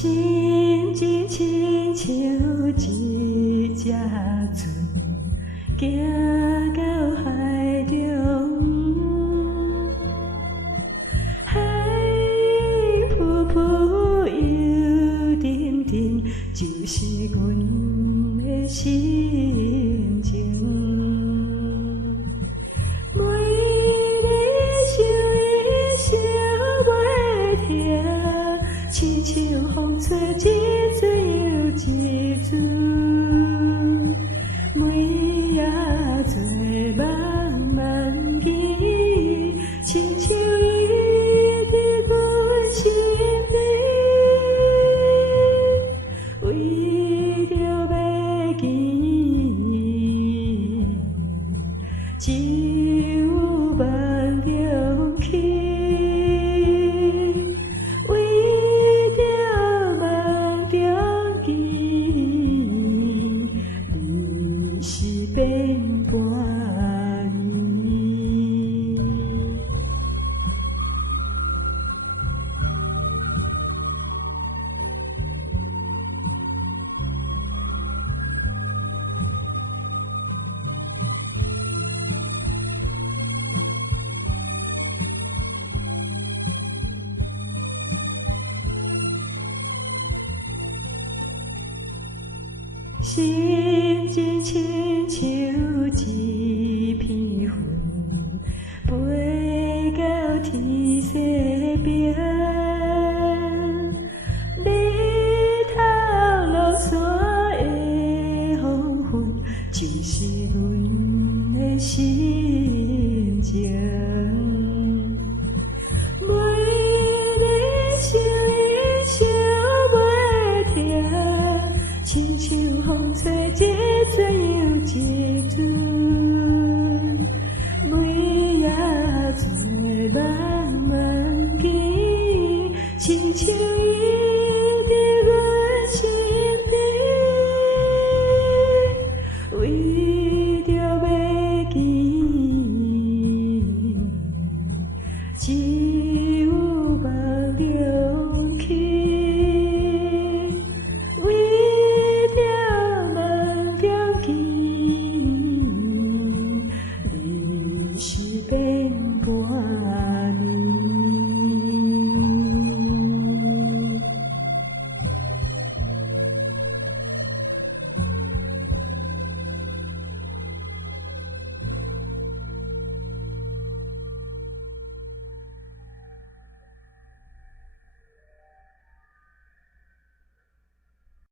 心情亲像一只船，行到海中，海浮浮游沉沉，就是阮的心情。每日想伊想袂停，亲像风吹一阵又一阵，每夜做梦梦见，亲像伊伫阮身边，为着要见，只有梦中去。变半年，心情亲像一片云，飞到天西边。日头落山的黄昏，就是阮的心情。